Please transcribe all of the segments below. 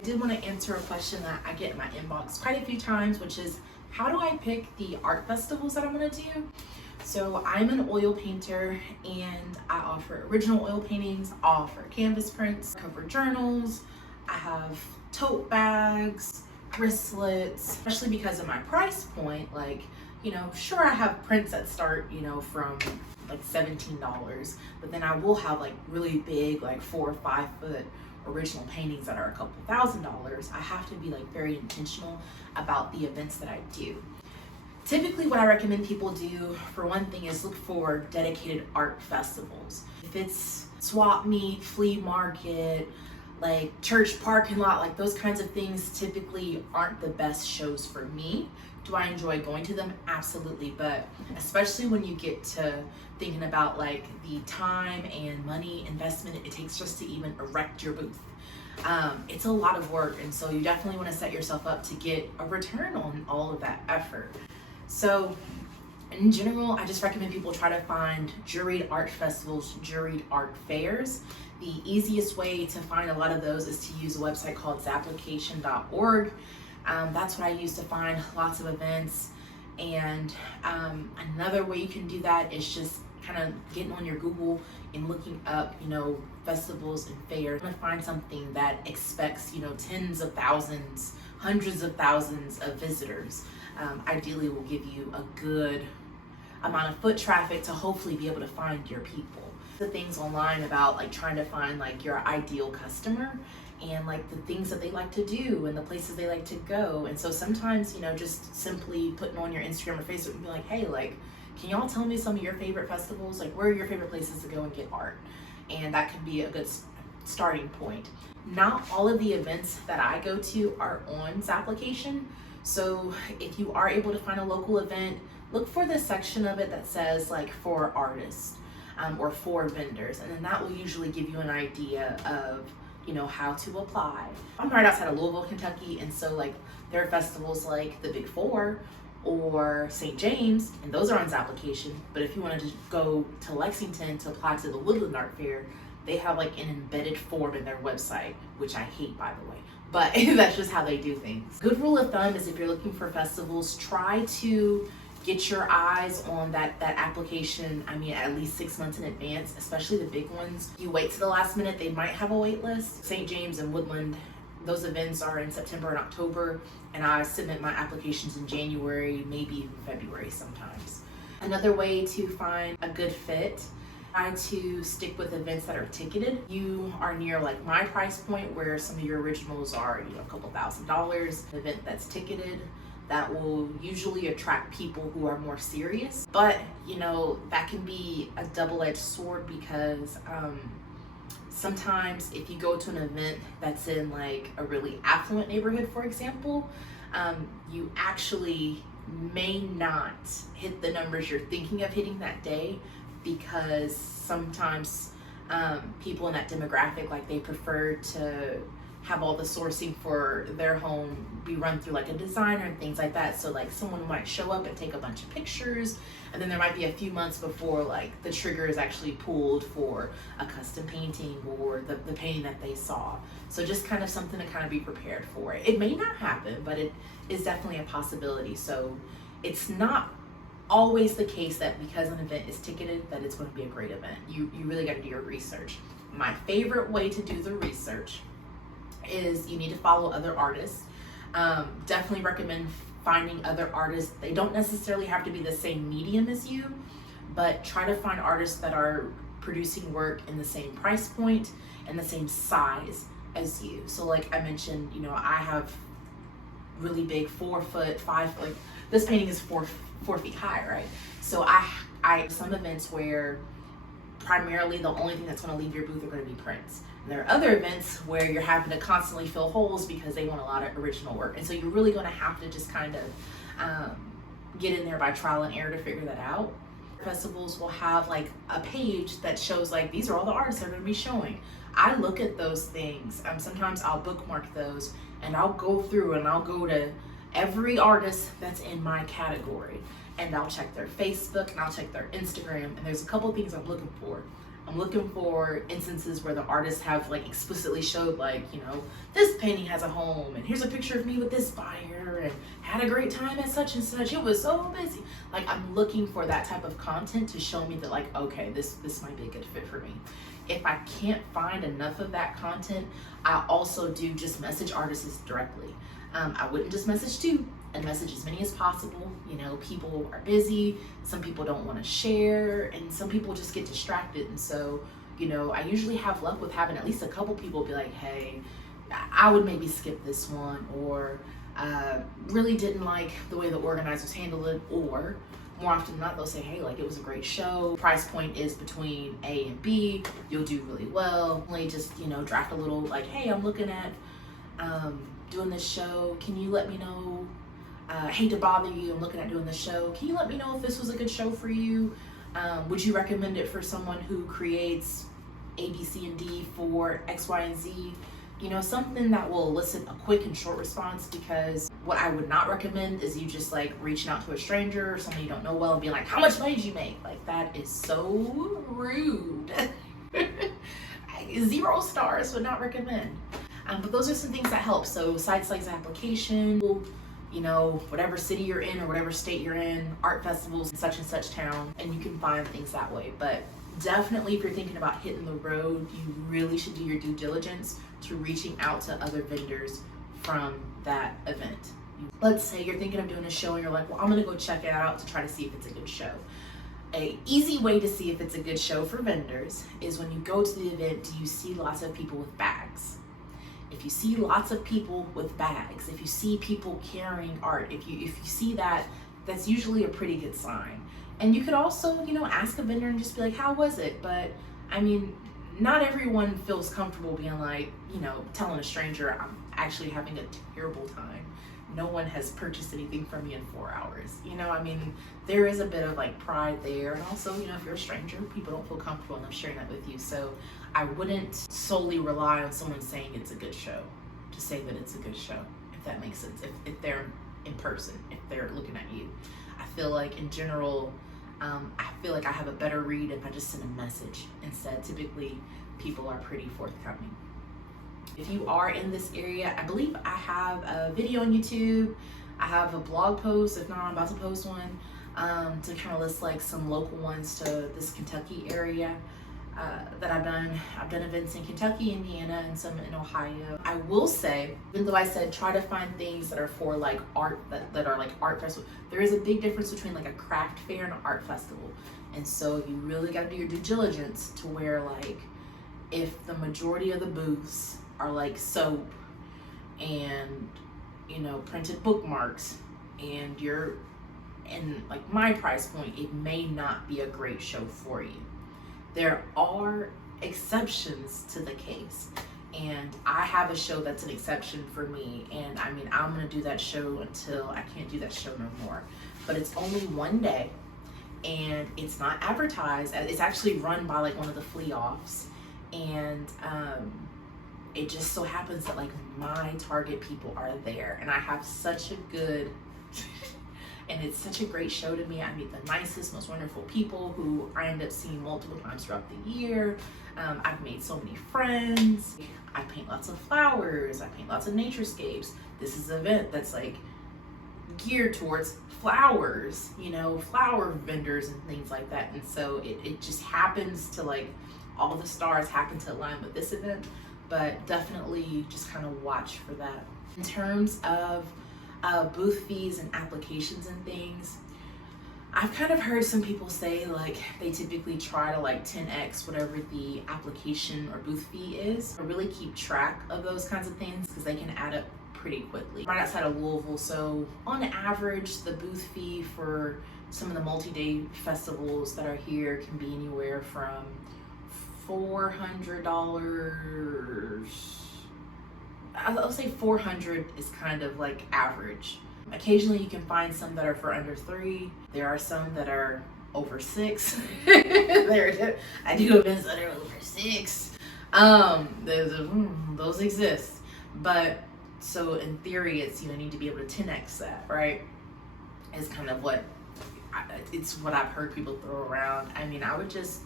I did want to answer a question that I get in my inbox quite a few times, which is how do I pick the art festivals that I'm going to do? So I'm an oil painter and I offer original oil paintings, I offer canvas prints, cover journals, I have tote bags, wristlets, especially because of my price point. Like, sure, I have prints that start, from like $17, but then I will have like really big, like 4 or 5 foot original paintings that are a couple $1,000s. I have to be like very intentional about the events that I do. Typically what I recommend people do, for one thing, is look for dedicated art festivals. If it's swap meet, flea market, like church parking lot, like those kinds of things typically aren't the best shows for me. Do I enjoy going to them? Absolutely, but especially when you get to thinking about like the time and money investment it takes just to even erect your booth. It's a lot of work, and so you definitely want to set yourself up to get a return on all of that effort. So in general, I just recommend people try to find juried art festivals, juried art fairs. The easiest way to find a lot of those is to use a website called zapplication.org. That's what I use to find lots of events. And another way you can do that is just kind of getting on your Google and looking up, festivals and fairs. I'm gonna find something that expects, tens of thousands, hundreds of thousands of visitors. Ideally will give you a good amount of foot traffic to hopefully be able to find your people. The things online about like trying to find like your ideal customer and like the things that they like to do and the places they like to go. And so sometimes, just simply putting on your Instagram or Facebook and be like, hey, like, can y'all tell me some of your favorite festivals? Like, where are your favorite places to go and get art? And that can be a good starting point. Not all of the events that I go to are on Zapplication. So if you are able to find a local event, look for the section of it that says like for artists or for vendors. And then that will usually give you an idea of, how to apply. I'm right outside of Louisville, Kentucky. And so like there are festivals like the Big Four or St. James, and those are on Zapplication. But if you wanted to go to Lexington to apply to the Woodland Art Fair, they have like an embedded form in their website, which I hate, by the way. But that's just how they do things. Good rule of thumb is if you're looking for festivals, try to get your eyes on that application, at least 6 months in advance, especially the big ones. You wait to the last minute, they might have a wait list. St. James and Woodland, those events are in September and October, and I submit my applications in January, maybe even February sometimes. Another way to find a good fit, try to stick with events that are ticketed. You are near like my price point where some of your originals are, a couple $1,000s. An event that's ticketed, that will usually attract people who are more serious. But, that can be a double-edged sword because sometimes if you go to an event that's in like a really affluent neighborhood, for example, you actually may not hit the numbers you're thinking of hitting that day, because sometimes people in that demographic, like they prefer to have all the sourcing for their home be run through like a designer and things like that. So like someone might show up and take a bunch of pictures, and then there might be a few months before like the trigger is actually pulled for a custom painting or the painting that they saw. So just kind of something to kind of be prepared for. It may not happen, but it is definitely a possibility. So it's not always the case that because an event is ticketed that it's going to be a great event. You really got to do your research. My favorite way to do the research is you need to follow other artists. Definitely recommend finding other artists. They don't necessarily have to be the same medium as you, but try to find artists that are producing work in the same price point and the same size as you. So like I mentioned, I have really big 4 foot, 5 foot, like this painting is 4 feet high, right? So I some events where primarily the only thing that's going to leave your booth are going to be prints. And there are other events where you're having to constantly fill holes because they want a lot of original work. And so you're really going to have to just kind of get in there by trial and error to figure that out. Festivals will have like a page that shows like these are all the artists that are going to be showing. I look at those things. Sometimes I'll bookmark those and I'll go through and I'll go to every artist that's in my category, and I'll check their Facebook and I'll check their Instagram, and there's a couple things I'm looking for. I'm looking for instances where the artists have like explicitly showed like, you know, this painting has a home and here's a picture of me with this buyer and had a great time at such and such. It was so busy. Like, I'm looking for that type of content to show me that like, okay, this might be a good fit for me. If I can't find enough of that content, I also do just message artists directly. I wouldn't just message two, and message as many as possible. You know, people are busy, some people don't want to share, and some people just get distracted. And so, you know, I usually have luck with having at least a couple people be like, hey, I would maybe skip this one, or really didn't like the way the organizers handled it, or more often than not, they'll say, hey, like, it was a great show. Price point is between A and B. You'll do really well. Like, just, you know, draft a little like, hey, I'm looking at doing this show. Can you let me know? I hate to bother you. I'm looking at doing this show. Can you let me know if this was a good show for you? Would you recommend it for someone who creates A, B, C, and D for X, Y, and Z? You know, something that will elicit a quick and short response, because what I would not recommend is you just like reaching out to a stranger or someone you don't know well and being like, how much money did you make? Like, that is so rude. 0 stars, would not recommend. But those are some things that help. So sites like Application, you know, whatever city you're in or whatever state you're in, art festivals in such and such town, and you can find things that way. But definitely, if you're thinking about hitting the road, you really should do your due diligence to reaching out to other vendors from that event. Let's say you're thinking of doing a show and you're like, well, I'm gonna go check it out to try to see if it's a good show. A easy way to see if it's a good show for vendors is when you go to the event, do you see lots of people with bags? If you see lots of people with bags, if you see people carrying art, if you see that, that's usually a pretty good sign. And you could also, you know, ask a vendor and just be like, how was it? But I mean, not everyone feels comfortable being like, you know, telling a stranger, I'm actually having a terrible time. No one has purchased anything from me in 4 hours. You know, I mean, there is a bit of like pride there. And also, you know, if you're a stranger, people don't feel comfortable enough sharing that with you. So I wouldn't solely rely on someone saying it's a good show to say that it's a good show, if that makes sense. If they're in person, if they're looking at you. I feel like in general, I feel like I have a better read if I just send a message instead. Typically, people are pretty forthcoming. If you are in this area, I believe I have a video on YouTube. I have a blog post, if not, I'm about to post one, to kind of list like some local ones to this Kentucky area that I've done. I've done events in Kentucky, Indiana, and some in Ohio. I will say, even though I said try to find things that are for like art, that are like art festival, there is a big difference between like a craft fair and an art festival. And so you really got to do your due diligence to where, like, if the majority of the booths are like soap and, you know, printed bookmarks, and you're in like my price point, it may not be a great show for you. There are exceptions to the case, and I have a show that's an exception for me, and I mean, I'm gonna do that show until I can't do that show no more. But it's only one day, and it's not advertised. It's actually run by like one of the flea offs, and it just so happens that like my target people are there, and I have such a good and it's such a great show to me. I meet the nicest, most wonderful people who I end up seeing multiple times throughout the year. I've made so many friends. I paint lots of flowers. I paint lots of naturescapes. This is an event that's like geared towards flowers, you know, flower vendors and things like that. And so it just happens to like, all the stars happen to align with this event, but definitely just kind of watch for that. In terms of booth fees and applications and things, I've kind of heard some people say like they typically try to like 10x whatever the application or booth fee is. I really keep track of those kinds of things because they can add up pretty quickly. Right outside of Louisville, so on average the booth fee for some of the multi-day festivals that are here can be anywhere from $400. I'll say 400 is kind of like average. Occasionally you can find some that are for under $3. There are some that are over $6. I do events that are over $6. Those exist. But so in theory, it's, you know, need to be able to 10x that, right? Is kind of what it's what I've heard people throw around. I mean, I would just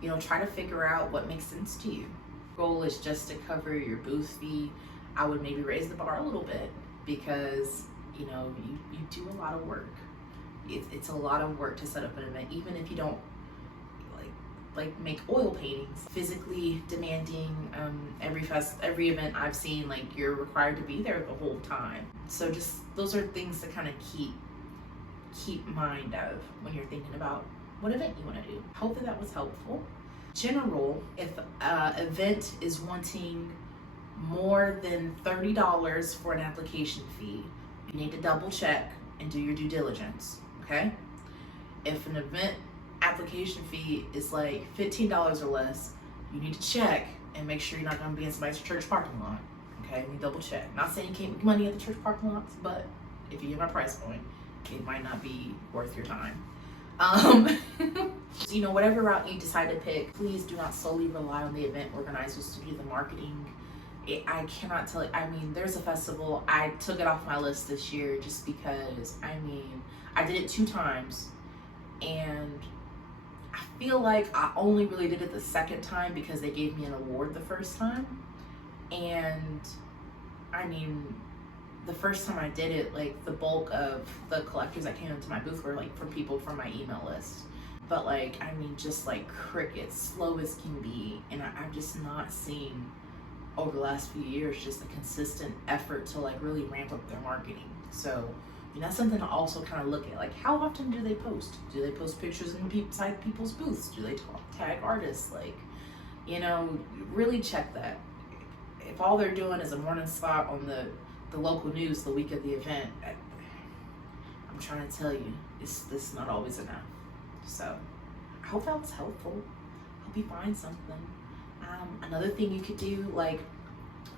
You know, try to figure out what makes sense to you. Goal is just to cover your booth fee. I would maybe raise the bar a little bit because, you know, you do a lot of work. It's a lot of work to set up an event, even if you don't like make oil paintings. Physically demanding. Every event I've seen, like, you're required to be there the whole time. So just those are things to kind of keep mind of when you're thinking about what event you want to do. Hope that was helpful. General, if an event is wanting more than $30 for an application fee, you need to double check and do your due diligence, okay? If an event application fee is like $15 or less, you need to check and make sure you're not going to be in somebody's church parking lot, okay? You double check. Not saying you can't make money at the church parking lots, but if you get my price point, it might not be worth your time. You know, whatever route you decide to pick, please do not solely rely on the event organizers to do the marketing. I cannot tell you, I mean, there's a festival, I took it off my list this year just because, I mean, I did it 2 times, and I feel like I only really did it the second time because they gave me an award the first time. And I mean, the first time I did it, like, the bulk of the collectors that came into my booth were like from people from my email list. But like, I mean, just like crickets, slow as can be. And I've just not seen over the last few years just a consistent effort to like really ramp up their marketing. So, you know, that's something to also kind of look at. Like, how often do they post? Do they post pictures inside people's booths? Do they tag artists? Like, you know, really check that. If all they're doing is a morning spot on the local news the week of the event, I'm trying to tell you, this is not always enough. So I hope that was helpful. Hope you find something. Another thing you could do, like,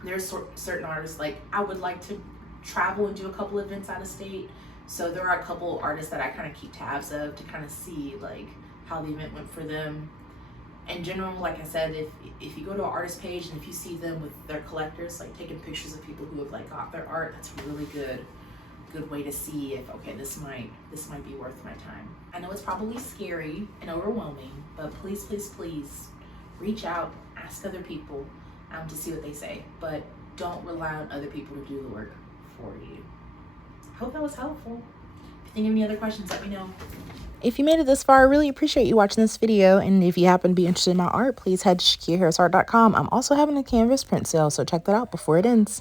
there's certain artists, like, I would like to travel and do a couple events out of state. So there are a couple artists that I kind of keep tabs of to kind of see like how the event went for them. In general, like I said, if you go to an artist page and if you see them with their collectors, like taking pictures of people who have like got their art, that's a really good way to see if, okay, this might be worth my time. I know it's probably scary and overwhelming, but please reach out, ask other people to see what they say, but don't rely on other people to do the work for you. I hope that was helpful. If you think of any other questions, let me know. If you made it this far, I really appreciate you watching this video. And if you happen to be interested in my art, please head to shakiaharrisart.com. I'm also having a canvas print sale, so check that out before it ends.